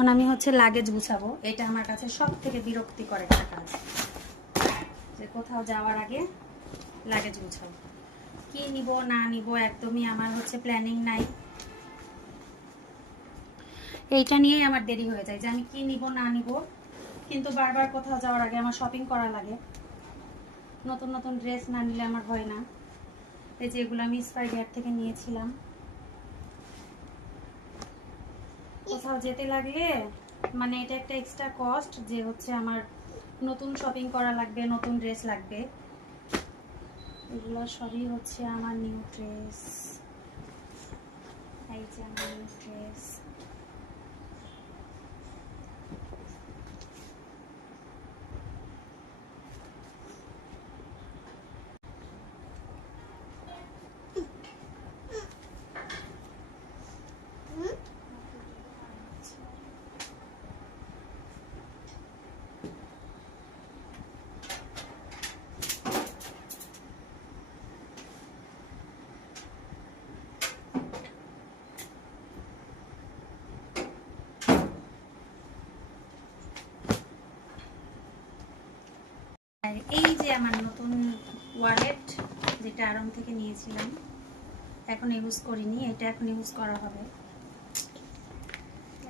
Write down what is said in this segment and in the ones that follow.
এখন আমি হচ্ছে লাগেজ গুছাবো। এটা আমার কাছে সব থেকে বিরক্তিকর একটা কাজ, যে কোথাও যাওয়ার আগে লাগেজ গুছাবো। কি নিব না নিব একদমই আমার হচ্ছে প্ল্যানিং নাই। এইটা নিয়েই আমার দেরি হয়ে যায় যে আমি কি নিব না নিব। কিন্তু বারবার কোথাও যাওয়ার আগে আমার শপিং করা লাগে। নতুন নতুন ড্রেস না নিলে আমার হয় না। এই যে এগুলো আমি স্পাইডার থেকে নিয়েছিলাম। কোথাও যেতে লাগলে মানে এটা একটা এক্সট্রা কস্ট, যে হচ্ছে আমার নতুন শপিং করা লাগবে, নতুন ড্রেস লাগবে। এগুলো সবই হচ্ছে আমার নিউ ড্রেস। এই যে আমার নিউ ড্রেস। আর এই যে আমার নতুন ওয়ালেট, যেটা আরং থেকে নিয়েছিলাম, এখন ইউজ করিনি, এটা এখন ইউজ করা হবে।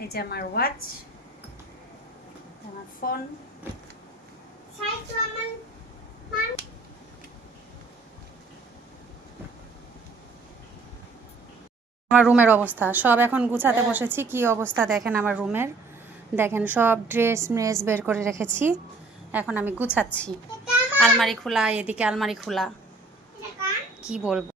এই যে আমার ওয়াচ, আমার ফোন। আমার রুমের অবস্থা সব এখন গুছাতে বসেছি। কি অবস্থা দেখেন আমার রুমের, দেখেন সব ড্রেস মেস বের করে রেখেছি। এখন আমি গুছাচ্ছি। আলমারি খোলা, এদিকে আলমারি খোলা, কি বলবো।